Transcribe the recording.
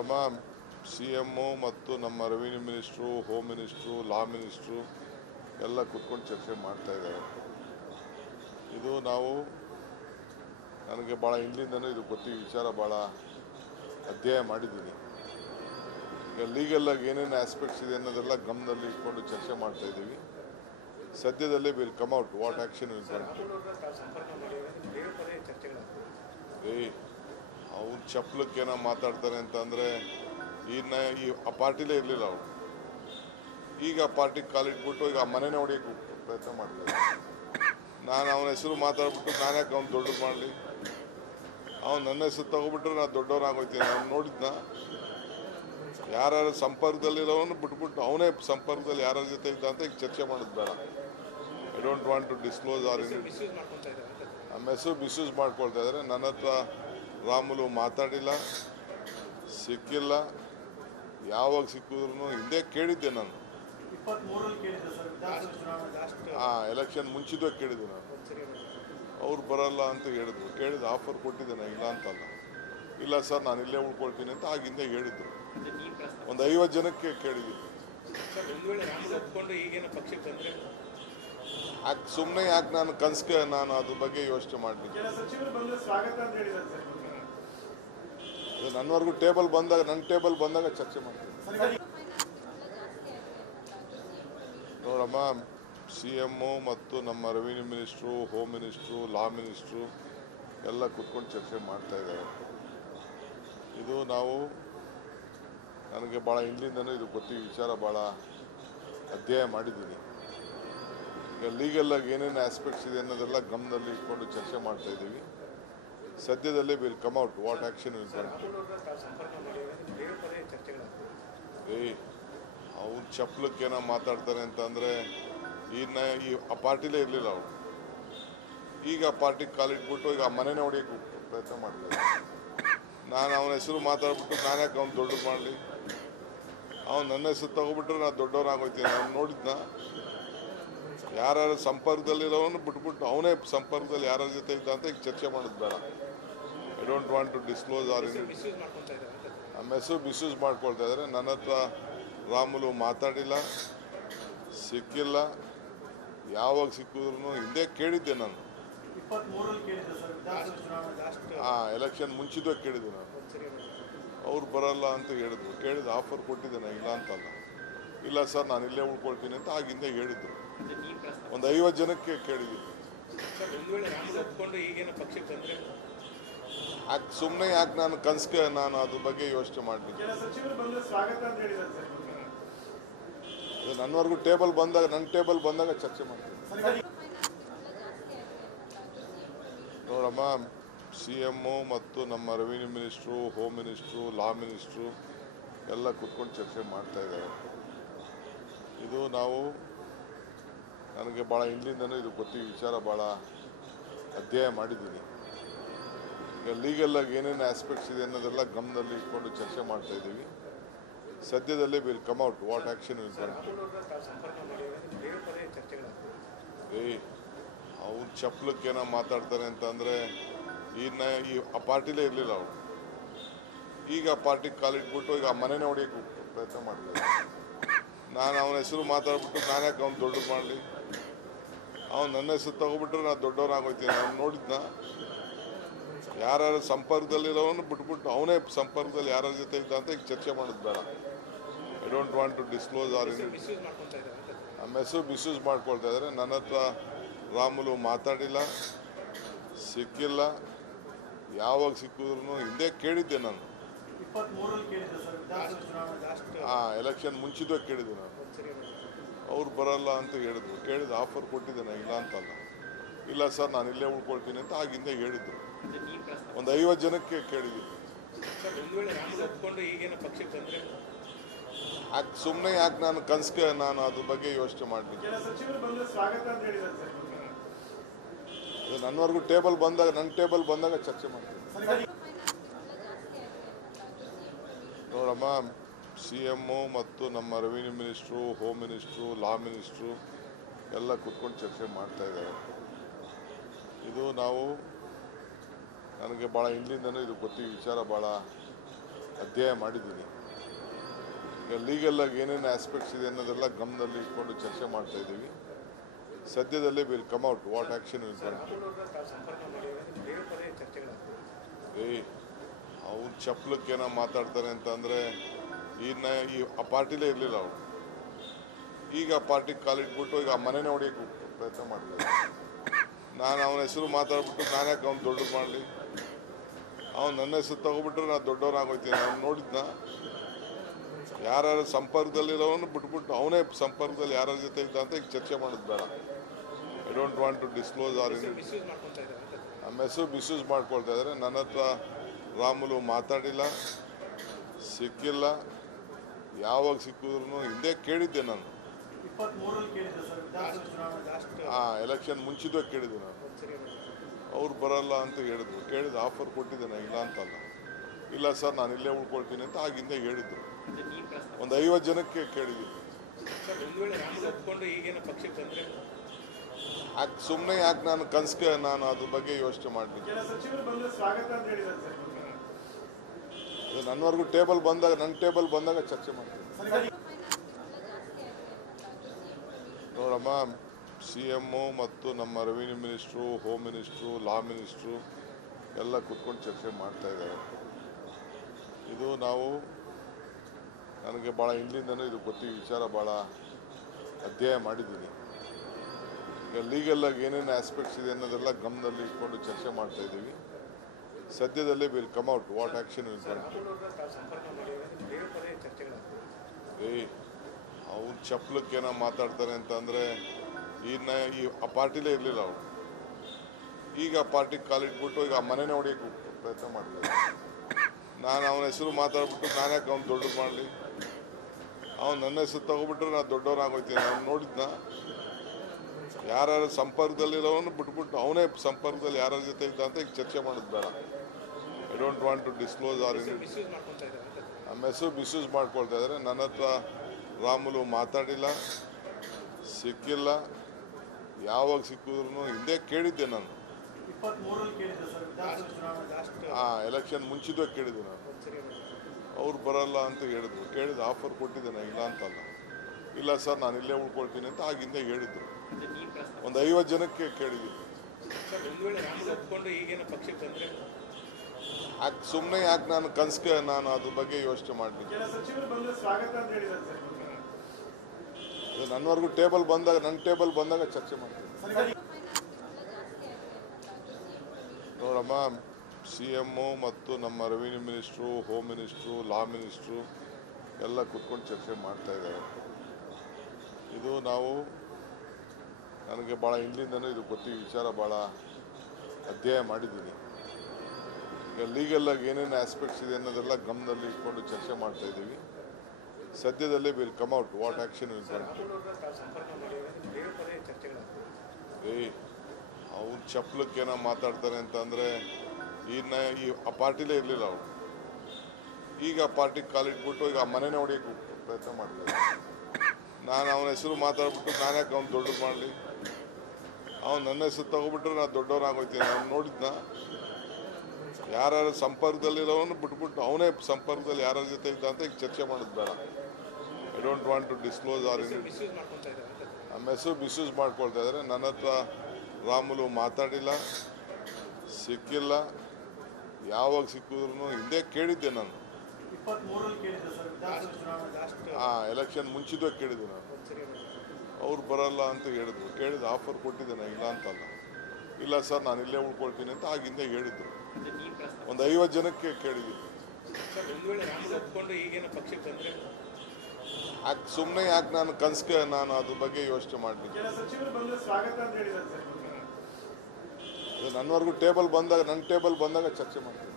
ನೋಡಮ್ಮ C M ಮತ್ತು ನಮ್ಮ revenue minister home minister law minister ಎಲ್ಲ ಕೂತ್ಕೊಂಡು ಚರ್ಚೆ ಮಾಡ್ತಾ ಇದ್ದಾರೆ. ಇದು ನಾವು ನನಗೆ ಭಾಳ ಹಿಂದಿಂದನೂ ಇದು ಗೊತ್ತಿ ವಿಚಾರ ಭಾಳ ಅಧ್ಯಯನ ಮಾಡಿದ್ದೀನಿ. ಈಗ ಲೀಗಲ್ಲಾಗಿ ಏನೇನು ಆಸ್ಪೆಕ್ಟ್ಸ್ ಇದೆ ಅನ್ನೋದೆಲ್ಲ ಗಮನದಲ್ಲಿ ಇಟ್ಕೊಂಡು ಚರ್ಚೆ ಮಾಡ್ತಾ ಇದ್ದೀವಿ. ಸದ್ಯದಲ್ಲೇ will come out what action will come ಏ ಅವ್ರು ಚಪ್ಲಕ್ಕೇನೋ ಮಾತಾಡ್ತಾರೆ ಅಂತಂದರೆ ಇನ್ನ ಈ ಆ ಪಾರ್ಟಿಲೇ ಇರಲಿಲ್ಲ ಅವರು. ಈಗ ಆ ಪಾರ್ಟಿಗೆ ಕಾಲಿಟ್ಬಿಟ್ಟು ಈಗ ಆ ಮನೆನೇ ಹೊಡಿಯೋಕೆ ಪ್ರಯತ್ನ ಮಾಡ್ತಾರೆ. ನಾನು ಅವನ ಹೆಸರು ಮಾತಾಡ್ಬಿಟ್ಟು ನಾನ್ಯಾಕೆ ಅವ್ನು ದೊಡ್ಡದು ಮಾಡಲಿ. ಅವ್ನು ನನ್ನ ಹೆಸರು ತಗೊಬಿಟ್ರೆ ನಾನು ದೊಡ್ಡವನಾಗೋಯ್ತೀನಿ. ಅವ್ನು ನೋಡಿದ್ನ? ಯಾರ್ಯಾರು ಸಂಪರ್ಕದಲ್ಲಿರೋನು ಬಿಟ್ಬಿಟ್ಟು ಅವನೇ ಸಂಪರ್ಕದಲ್ಲಿ ಯಾರ ಜೊತೆ ಇದ್ದ ಅಂತ ಈಗ ಚರ್ಚೆ ಮಾಡೋದು ಬೇಡ. I don't want to disclose or ನಮ್ಮ ಹೆಸರು ಮಿಸ್ಯೂಸ್ ಮಾಡ್ಕೊಳ್ತಾ ಇದ್ದಾರೆ. ನನ್ನ ಹತ್ರ ರಾಮುಲು ಮಾತಾಡಿಲ್ಲ ಸಿಕ್ಕಿಲ್ಲ. ಯಾವಾಗ ಸಿಕ್ಕಿದ್ರು ಹಿಂದೆ ಕೇಳಿದ್ದೆ ನಾನು. ಹಾಂ ಎಲೆಕ್ಷನ್ ಮುಂಚಿದ ಕೇಳಿದ್ದೆ ನಾನು. ಅವ್ರು ಬರಲ್ಲ ಅಂತ ಹೇಳಿದ್ರು. ಕೇಳಿದ ಆಫರ್ ಕೊಟ್ಟಿದ್ದೆ ನಾನು ಇಲ್ಲ ಅಂತಲ್ಲ. ಇಲ್ಲ ಸರ್ ನಾನು ಇಲ್ಲೇ ಉಳ್ಕೊಳ್ತೀನಿ ಅಂತ ಆಗಿಂದ ಹೇಳಿದ್ರು. ಒಂದು ಐವತ್ತು ಜನಕ್ಕೆ ಕೇಳಿದ್ದೀನಿ ಯಾಕೆ ಸುಮ್ಮನೆ ಯಾಕೆ ನಾನು ಕನ್ಸ್ಕೆ ನಾನು ಅದ್ರ ಬಗ್ಗೆ ಯೋಚನೆ ಮಾಡಲಿಕ್ಕೆ? ನನ್ನವರೆಗೂ ಟೇಬಲ್ ಬಂದಾಗ ನನ್ನ ಟೇಬಲ್ ಬಂದಾಗ ಚರ್ಚೆ ಮಾಡ್ತೀನಿ. ನೋಡಮ್ಮ ಸಿ ಎಮ್ಮು ಮತ್ತು ನಮ್ಮ revenue minister home minister law minister ಎಲ್ಲ ಕೂತ್ಕೊಂಡು ಚರ್ಚೆ ಮಾಡ್ತಾ ಇದ್ದಾರೆ. ಇದು ನಾವು, ನನಗೆ ಭಾಳ ಹಿಂದಿಂದನೂ ಇದು ಗೊತ್ತಿ, ವಿಚಾರ ಭಾಳ ಅಧ್ಯಯನ ಮಾಡಿದ್ದೀನಿ. ಈಗ ಲೀಗಲ್ಲಾಗಿ ಏನೇನು ಆಸ್ಪೆಕ್ಟ್ಸ್ ಇದೆ ಅನ್ನೋದೆಲ್ಲ ಗಮನದಲ್ಲಿ ಇಟ್ಕೊಂಡು ಚರ್ಚೆ ಮಾಡ್ತಾ ಇದ್ದೀವಿ. ಸದ್ಯದಲ್ಲೇ will come out what action will ಏ ಅವ್ರು ಚಪ್ಲಕ್ಕೇನೋ ಮಾತಾಡ್ತಾರೆ ಅಂತಂದರೆ ಇನ್ನ ಈ ಆ ಪಾರ್ಟಿಲೇ ಇರಲಿಲ್ಲ ಅವರು ಈಗ ಆ ಪಾರ್ಟಿಗೆ ಕಾಲಿಟ್ಬಿಟ್ಟು ಈಗ ಆ ಮನೆನೇ ಹೊಡಿಯೋಕೆ ಪ್ರಯತ್ನ ಮಾಡ್ತಾರೆ ನಾನು ಅವನ ಹೆಸರು ಮಾತಾಡ್ಬಿಟ್ಟು ನಾನು ಯಾಕೆ ಅವ್ನು ದೊಡ್ಡದು ಮಾಡಲಿ? ಅವ್ನು ನನ್ನ ಹೆಸರು ತಗೊಬಿಟ್ರೆ ನಾನು ದೊಡ್ಡವನಾಗೋಯ್ತೀನಿ. ಅವ್ನು ನೋಡಿದ್ನ? ಯಾರ್ಯಾರು ಸಂಪರ್ಕದಲ್ಲಿರೋನು ಬಿಟ್ಬಿಟ್ಟು ಅವನೇ ಸಂಪರ್ಕದಲ್ಲಿ ಯಾರ್ಯಾರ ಜೊತೆ ಇದ್ದ ಅಂತ ಈಗ ಚರ್ಚೆ ಮಾಡೋದು ಬೇಡ. I don't want to disclose or ನಮ್ಮ ಹೆಸರು ಮಿಸ್ಯೂಸ್ ಮಾಡ್ಕೊಳ್ತಾ ಇದ್ದಾರೆ ನನ್ನ ಹತ್ರ ರಾಮುಲು ಮಾತಾಡಿಲ್ಲ ಸಿಕ್ಕಿಲ್ಲ. ಯಾವಾಗ ಸಿಕ್ಕಿದ್ರು ಹಿಂದೆ ಕೇಳಿದ್ದೆ ನಾನು. ಹಾ ಕೇಳಿದ್ದೆ ಸರ್ ವಿಧಾನಸಭೆ ಚುನಾವಣೆ. ಲಾಸ್ಟ್ ಆ ಎಲೆಕ್ಷನ್ ಮುಂಚಿದ್ದಾಗ ಕೇಳಿದ್ದೆ ನಾನು. ಅವ್ರು ಬರಲ್ಲ ಅಂತ ಹೇಳಿದ್ರು. ಕೇಳಿದ ಆಫರ್ ಕೊಟ್ಟಿದ್ದೆ ನಾನು ಇಲ್ಲ ಅಂತಲ್ಲ. ಇಲ್ಲ ಸರ್ ನಾನು ಇಲ್ಲೇ ಉಳ್ಕೊಳ್ತೀನಿ ಅಂತ ಆಗಿಂದ ಹೇಳಿದ್ರು. ಒಂದು ಐವತ್ತು ಜನಕ್ಕೆ ಕೇಳಿದ್ದೀನಿ. ಸುಮ್ಮನೆ ಯಾಕೆ ನಾನು ಕನ್ಸ್ಗೆ ನಾನು ಅದ್ರ ಬಗ್ಗೆ ಯೋಚನೆ ಮಾಡಲಿಕ್ಕೆ ಅದು ನನ್ನವರೆಗೂ ಟೇಬಲ್ ಬಂದಾಗ ನನ್ನ ಟೇಬಲ್ ಬಂದಾಗ ಚರ್ಚೆ ಮಾಡ್ತೀನಿ. ನೋಡಮ್ಮ ಸಿ ಎಮ್ಮು ಮತ್ತು ನಮ್ಮ revenue minister home minister law minister ಎಲ್ಲ ಕೂತ್ಕೊಂಡು ಚರ್ಚೆ ಮಾಡ್ತಾ ಇದ್ದಾರೆ. ಇದು ನಾವು ನನಗೆ ಭಾಳ ಹಿಂದಿಂದನೂ ಇದು ಗೊತ್ತಿ ವಿಚಾರ ಭಾಳ ಅಧ್ಯಯನ ಮಾಡಿದ್ದೀನಿ. ಈಗ ಲೀಗಲ್ಲಾಗಿ ಏನೇನು ಆಸ್ಪೆಕ್ಟ್ಸ್ ಇದೆ ಅನ್ನೋದೆಲ್ಲ ಗಮನದಲ್ಲಿ ಇಟ್ಕೊಂಡು ಚರ್ಚೆ ಮಾಡ್ತಾ ಇದ್ದೀವಿ. ಸದ್ಯದಲ್ಲೇ will come out what action will ಏ, ಅವ್ರು ಚಪ್ಲಕ್ಕೇನೋ ಮಾತಾಡ್ತಾರೆ ಅಂತಂದರೆ ಇನ್ನ ಈ ಆ ಪಾರ್ಟಿಲೇ ಇರಲಿಲ್ಲ ಅವರು. ಈಗ ಆ ಪಾರ್ಟಿಗೆ ಕಾಲಿಟ್ಬಿಟ್ಟು ಈಗ ಆ ಮನೆನೇ ಹೊಡಿಯೋಕೆ ಪ್ರಯತ್ನ ಮಾಡ್ತಾರೆ. ನಾನು ಅವನ ಹೆಸರು ಮಾತಾಡ್ಬಿಟ್ಟು ನಾನು ಅವ್ನು ದೊಡ್ಡದು ಮಾಡಲಿ? ಅವ್ನು ನನ್ನ ಹೆಸರು ತಗೊಬಿಟ್ರೆ ನಾನು ದೊಡ್ಡವನಾಗೋಯ್ತೀನಿ ಅವ್ನು ನೋಡಿದ್ನ? ಯಾರ್ಯಾರು ಸಂಪರ್ಕದಲ್ಲಿರೋನು ಬಿಟ್ಬಿಟ್ಟು ಅವನೇ ಸಂಪರ್ಕದಲ್ಲಿ ಯಾರ ಜೊತೆ ಇದ್ದ ಅಂತ ಈಗ ಚರ್ಚೆ ಮಾಡೋದು ಬೇಡ. I don't want to disclose or in ನಮ್ಮ ಹೆಸರು ಮಿಸ್ಯೂಸ್ ಮಾಡ್ಕೊಳ್ತಾ ಇದ್ದಾರೆ. ನನ್ನ ಹತ್ರ ರಾಮುಲು ಮಾತಾಡಿಲ್ಲ ಸಿಕ್ಕಿಲ್ಲ. ಯಾವಾಗ ಸಿಕ್ಕಿದ್ರು ಹಿಂದೆ ಕೇಳಿದ್ದೆ ನಾನು. ಹಾಂ ಎಲೆಕ್ಷನ್ ಮುಂಚಿದ್ದಾಗ ಕೇಳಿದ್ದೆ ನಾನು. ಅವ್ರು ಬರಲ್ಲ ಅಂತ ಹೇಳಿದ್ರು. ಕೇಳಿದ ಆಫರ್ ಕೊಟ್ಟಿದ್ದೆ ನಾನು ಇಲ್ಲ ಅಂತಲ್ಲ. ಇಲ್ಲ ಸರ್ ನಾನು ಇಲ್ಲೇ ಉಳ್ಕೊಳ್ತೀನಿ ಅಂತ ಆಗಿಂದ ಹೇಳಿದ್ರು. ಒಂದು ಐವತ್ತು ಜನಕ್ಕೆ ಬಂದ್ರೆ ಯಾಕೆ ಸುಮ್ಮನೆ ಯಾಕೆ ನಾನು ಕನಸ್ಗೆ ನಾನು ಅದ್ರ ಬಗ್ಗೆ ಯೋಚನೆ ಮಾಡಲಿಕ್ಕೆ ನನ್ನವರೆಗೂ ಟೇಬಲ್ ಬಂದಾಗ ನನ್ನ ಟೇಬಲ್ ಬಂದಾಗ ಚರ್ಚೆ ಮಾಡ್ತೀನಿ. ನೋಡಮ್ಮ ಸಿ ಎಮ್ಮು ಮತ್ತು ನಮ್ಮ revenue minister home minister law minister ಎಲ್ಲ ಕೂತ್ಕೊಂಡು ಚರ್ಚೆ ಮಾಡ್ತಾ ಇದ್ದಾರೆ. ಇದು ನಾವು ನನಗೆ ಭಾಳ ಹಿಂದಿಂದನೂ ಇದು ಗೊತ್ತಿ ವಿಚಾರ ಭಾಳ ಅಧ್ಯಯನ ಮಾಡಿದ್ದೀನಿ. ಈಗ ಲೀಗಲ್ ಆಗಿ ಏನೇನು ಆಸ್ಪೆಕ್ಟ್ಸ್ ಇದೆ ಅನ್ನೋದೆಲ್ಲ ಗಮನದಲ್ಲಿ ಇಟ್ಕೊಂಡು ಚರ್ಚೆ ಮಾಡ್ತಾ ಇದ್ದೀವಿ. ಸದ್ಯದಲ್ಲೇ will come out what action will come ಏ ಚಪ್ಲಕ್ಕೇನೋ ಮಾತಾಡ್ತಾರೆ ಅಂತಂದರೆ ಇನ್ನ ಈ ಆ ಪಾರ್ಟಿಲೇ ಇರಲಿಲ್ಲ ಅವರು. ಈಗ ಆ ಪಾರ್ಟಿಗೆ ಕಾಲಿಟ್ಬಿಟ್ಟು ಈಗ ಆ ಮನೆನೇ ಹೊಡಿಯೋಕೆ ಪ್ರಯತ್ನ ಮಾಡ್ತಾರೆ ನಾನು ಅವನ ಹೆಸರು ಮಾತಾಡ್ಬಿಟ್ಟು ನಾನು ಯಾಕೆ ಅವ್ನು ದೊಡ್ಡದು ಮಾಡಲಿ? ಅವ್ನು ನನ್ನ ಹೆಸರು ತಗೊಬಿಟ್ರೆ ನಾನು ದೊಡ್ಡವನಾಗೋಯ್ತೀನಿ. ಅವ್ನು ನೋಡಿದ್ನ? ಯಾರು ಸಂಪರ್ಕದಲ್ಲಿರೋನು ಬಿಟ್ಬಿಟ್ಟು ಅವನೇ ಸಂಪರ್ಕದಲ್ಲಿ ಯಾರ ಜೊತೆ ಇದ್ದ ಅಂತ ಈಗ ಚರ್ಚೆ ಮಾಡೋದು ಬೇಡ. I don't want to disclose or ನಮ್ಮ ಹೆಸರು ಮಿಸ್ಯೂಸ್ ಮಾಡ್ಕೊಳ್ತಾ ಇದ್ದಾರೆ ನನ್ನ ಹತ್ರ ರಾಮುಲು ಮಾತಾಡಿಲ್ಲ ಸಿಕ್ಕಿಲ್ಲ. ಯಾವಾಗ ಸಿಕ್ಕಿದ್ರು ಹಿಂದೆ ಕೇಳಿದ್ದೆ ನಾನು. ಹಾಂ ಮೂರಲ್ಲಿ ಕೇಳಿದ್ದೆ ಸರ್. ವಿಧಾನಸಭೆ ಚುನಾವಣೆ ಲಾಸ್ಟ್ ಆ ಎಲೆಕ್ಷನ್ ಮುಂಚಿತವಾಗಿ ಕೇಳಿದ್ದೆ ನಾನು. ಅವ್ರು ಬರಲ್ಲ ಅಂತ ಹೇಳಿದ್ರು. ಕೇಳಿದ ಆಫರ್ ಕೊಟ್ಟಿದ್ದೇನೆ ನಾನು ಇಲ್ಲ ಅಂತಲ್ಲ. ಇಲ್ಲ ಸರ್ ನಾನು ಇಲ್ಲೇ ಉಳ್ಕೊಳ್ತೀನಿ ಅಂತ ಆಗಿಂದ ಹೇಳಿದ್ರು. ಒಂದು ಐವತ್ತು ಜನಕ್ಕೆ ಕೇಳಿದ್ದೀನಿ. ಸರ್ ಒಂದು ವೇಳೆ ರಾಹುಲ್ ಒಪ್ಕೊಂಡು ಈಗೇನು ಪಕ್ಷಕ್ಕೆ ಬಂದ್ರೆ? ಯಾಕೆ ಸುಮ್ಮನೆ ಯಾಕೆ ನಾನು ಕನ್ಸ್ಗೆ ನಾನು ಅದ್ರ ಬಗ್ಗೆ ಯೋಚನೆ ಮಾಡಲಿಕ್ಕೆ ನನ್ನವರೆಗೂ ಟೇಬಲ್ ಬಂದಾಗ ನನ್ನ ಟೇಬಲ್ ಬಂದಾಗ ಚರ್ಚೆ ಮಾಡ್ತೀನಿ. ನೋಡಮ್ಮ ಸಿ ಎಮ್ಮು ಮತ್ತು ನಮ್ಮ revenue minister, home minister, law minister ಎಲ್ಲ ಕೂತ್ಕೊಂಡು ಚರ್ಚೆ ಮಾಡ್ತಾ ಇದ್ದಾರೆ. ಇದು ನಾವು ನನಗೆ ಭಾಳ ಹಿಂದಿಂದನೂ ಇದು ಗೊತ್ತಿ ವಿಚಾರ ಭಾಳ ಅಧ್ಯಯನ ಮಾಡಿದ್ದೀನಿ. ಈಗ ಲೀಗಲ್ ಆಗಿ ಏನೇನು ಆಸ್ಪೆಕ್ಟ್ಸ್ ಇದೆ ಅನ್ನೋದೆಲ್ಲ ಗಮನದಲ್ಲಿ ಇಟ್ಕೊಂಡು ಚರ್ಚೆ ಮಾಡ್ತಾ ಇದ್ದೀವಿ. ಸದ್ಯದಲ್ಲೇ will come out what action will ಏಯ್ ಅವ್ರು ಚಪ್ಲಕ್ಕೇನೋ ಮಾತಾಡ್ತಾರೆ ಅಂತಂದರೆ ಇನ್ನ ಈ ಆ ಪಾರ್ಟಿಲೇ ಇರಲಿಲ್ಲ ಅವರು ಈಗ ಆ ಪಾರ್ಟಿಗೆ ಕಾಲಿಟ್ಬಿಟ್ಟು ಈಗ ಆ ಮನೆನೇ ಹೊಡಿಯೋಕೆ ಪ್ರಯತ್ನ ಮಾಡ್ತಾರೆ ನಾನು ಅವನ ಹೆಸರು ಮಾತಾಡ್ಬಿಟ್ಟು ನಾನು ಯಾಕೆ ಅವ್ನು ದೊಡ್ಡದು ಮಾಡಲಿ? ಅವ್ನು ನನ್ನ ಹೆಸರು ತಗೊಬಿಟ್ರೆ ನಾನು ದೊಡ್ಡವನಾಗೋಯ್ತೀನಿ. ಅವ್ನು ನೋಡಿದ್ನ? ಯಾರ್ಯಾರು ಸಂಪರ್ಕದಲ್ಲಿರೋನು ಬಿಟ್ಬಿಟ್ಟು ಅವನೇ ಸಂಪರ್ಕದಲ್ಲಿ ಯಾರ್ಯಾರ ಜೊತೆ ಇದ್ದ ಅಂತ ಈಗ ಚರ್ಚೆ ಮಾಡೋದು ಬೇಡ. I don't want to disclose or ನಮ್ಮ ಹೆಸರು ಮಿಸ್ಯೂಸ್ ಮಾಡ್ಕೊಳ್ತಾ ಇದ್ದಾರೆ. ನನ್ನ ಹತ್ರ ರಾಮುಲು ಮಾತಾಡಿಲ್ಲ ಸಿಕ್ಕಿಲ್ಲ. ಯಾವಾಗ ಸಿಕ್ಕಿದ್ರು ಹಿಂದೆ ಕೇಳಿದ್ದೆ ನಾನು. ಹಾ ಎಲೆಕ್ಷನ್ ಮುಂಚಿದ್ದೆ ಕೇಳಿದ್ದೆ ನಾನು. ಅವ್ರು ಬರಲ್ಲ ಅಂತ ಹೇಳಿದ್ರು. ಕೇಳಿದ ಆಫರ್ ಕೊಟ್ಟಿದ್ದೆ ನಾನು ಇಲ್ಲ ಅಂತಲ್ಲ. ಇಲ್ಲ ಸರ್ ನಾನು ಇಲ್ಲೇ ಉಳ್ಕೊಳ್ತೀನಿ ಅಂತ ಆಗಿಂದ ಹೇಳಿದ್ರು. ಒಂದು ಐವತ್ತು ಜನಕ್ಕೆ ಕೇಳಿದ್ದೀನಿ. ಸುಮ್ಮನೆ ಯಾಕೆ ನಾನು ಕನ್ಸ್ಕೆ ನಾನು ಅದ್ರ ಬಗ್ಗೆ ಯೋಚನೆ ಮಾಡಲಿಕ್ಕೆ? ನನ್ನವರೆಗೂ ಟೇಬಲ್ ಬಂದಾಗ, ನನ್ನ ಟೇಬಲ್ ಬಂದಾಗ ಚರ್ಚೆ ಮಾಡ್ತೀನಿ. ನೋಡಮ್ಮ ಸಿ ಎಮ್ಮು ಮತ್ತು ನಮ್ಮ revenue minister home minister law minister ಎಲ್ಲ ಕೂತ್ಕೊಂಡು ಚರ್ಚೆ ಮಾಡ್ತಾ ಇದ್ದಾರೆ. ಇದು ನಾವು, ನನಗೆ ಭಾಳ ಹಿಂದಿಂದನೂ ಇದು ಪ್ರತಿ ವಿಚಾರ ಭಾಳ ಅಧ್ಯಯನ ಮಾಡಿದ್ದೀನಿ. ಈಗ ಲೀಗಲ್ ಆಗಿ ಏನೇನು ಆಸ್ಪೆಕ್ಟ್ಸ್ ಇದೆ ಅನ್ನೋದೆಲ್ಲ ಗಮನದಲ್ಲಿ ಇಟ್ಕೊಂಡು ಚರ್ಚೆ ಮಾಡ್ತಾ ಇದ್ದೀವಿ. ಸದ್ಯದಲ್ಲೇ will come out what action will come Rahul ಅವ್ನು ಚಪ್ಲಕ್ಕೇನೋ ಮಾತಾಡ್ತಾರೆ ಅಂತಂದರೆ ಇನ್ನ ಈ ಆ ಪಾರ್ಟಿಲೇ ಇರಲಿಲ್ಲ ಅವರು. ಈಗ ಆ ಪಾರ್ಟಿಗೆ ಕಾಲಿಟ್ಬಿಟ್ಟು ಈಗ ಆ ಮನೆನೇ ಹೊಡಿಯೋಕೆ ಪ್ರಯತ್ನ ಮಾಡ್ತಾರೆ. ನಾನು ಅವನ ಹೆಸರು ಮಾತಾಡ್ಬಿಟ್ಟು ನಾನು ಯಾಕೆ ಅವ್ನು ದೊಡ್ಡದು ಮಾಡಲಿ? ಅವ್ನು ನನ್ನ ಹೆಸರು ತಗೊಬಿಟ್ರೆ ನಾನು ದೊಡ್ಡವನಾಗೋಯ್ತೀನಿ. ಅವ್ನು ನೋಡಿದ್ನ? ಯಾರ್ಯಾರ ಸಂಪರ್ಕದಲ್ಲಿರೋನು ಬಿಟ್ಬಿಟ್ಟು ಅವನೇ ಸಂಪರ್ಕದಲ್ಲಿ ಯಾರ್ಯಾರ ಜೊತೆ ಇದ್ದ ಅಂತ ಈಗ ಚರ್ಚೆ ಮಾಡೋದು ಬೇಡ. I don't want to disclose or ನಮ್ಮ ಹೆಸರು ಮಿಸ್ಯೂಸ್ ಮಾಡ್ಕೊಳ್ತಾ ಇದ್ದಾರೆ. ನನ್ನ ಹತ್ರ ರಾಮುಲು ಮಾತಾಡಿಲ್ಲ ಸಿಕ್ಕಿಲ್ಲ. ಯಾವಾಗ ಸಿಕ್ಕಿದ್ರು ಹಿಂದೆ ಕೇಳಿದ್ದೆ ನಾನು. ಹಾಂ ಮೂರಲ್ಲಿ ಕೇಳಿದ್ದೆ ಸರ್ ವಿಧಾನಸಭೆ ಚುನಾವಣೆ ಲಾಸ್ಟ್ ಆ ಎಲೆಕ್ಷನ್ ಮುಂಚಿದ್ದಾಗ ಕೇಳಿದ್ದೆ ನಾನು. ಅವ್ರು ಬರಲ್ಲ ಅಂತ ಹೇಳಿದ್ರು. ಕೇಳಿದ ಆಫರ್ ಕೊಟ್ಟಿದ್ದೆ ನಾನು ಇಲ್ಲ ಅಂತಲ್ಲ. ಇಲ್ಲ ಸರ್ ನಾನು ಇಲ್ಲೇ ಉಳ್ಕೊಳ್ತೀನಿ ಅಂತ ಆಗಿಂದ ಹೇಳಿದ್ರು. ಒಂದು ಐವತ್ತು ಜನಕ್ಕೆ ಕೇಳಿದ್ದೀನಿ ಯಾಕೆ ಸುಮ್ಮನೆ ಯಾಕೆ ನಾನು ಕನ್ಸ್ಕೆ ನಾನು ಅದ್ರ ಬಗ್ಗೆ ಯೋಚನೆ ಮಾಡಲಿಕ್ಕೆ ನನ್ನವರೆಗೂ ಟೇಬಲ್ ಬಂದಾಗ ನನ್ನ ಟೇಬಲ್ ಬಂದಾಗ ಚರ್ಚೆ ಮಾಡ್ತೀನಿ.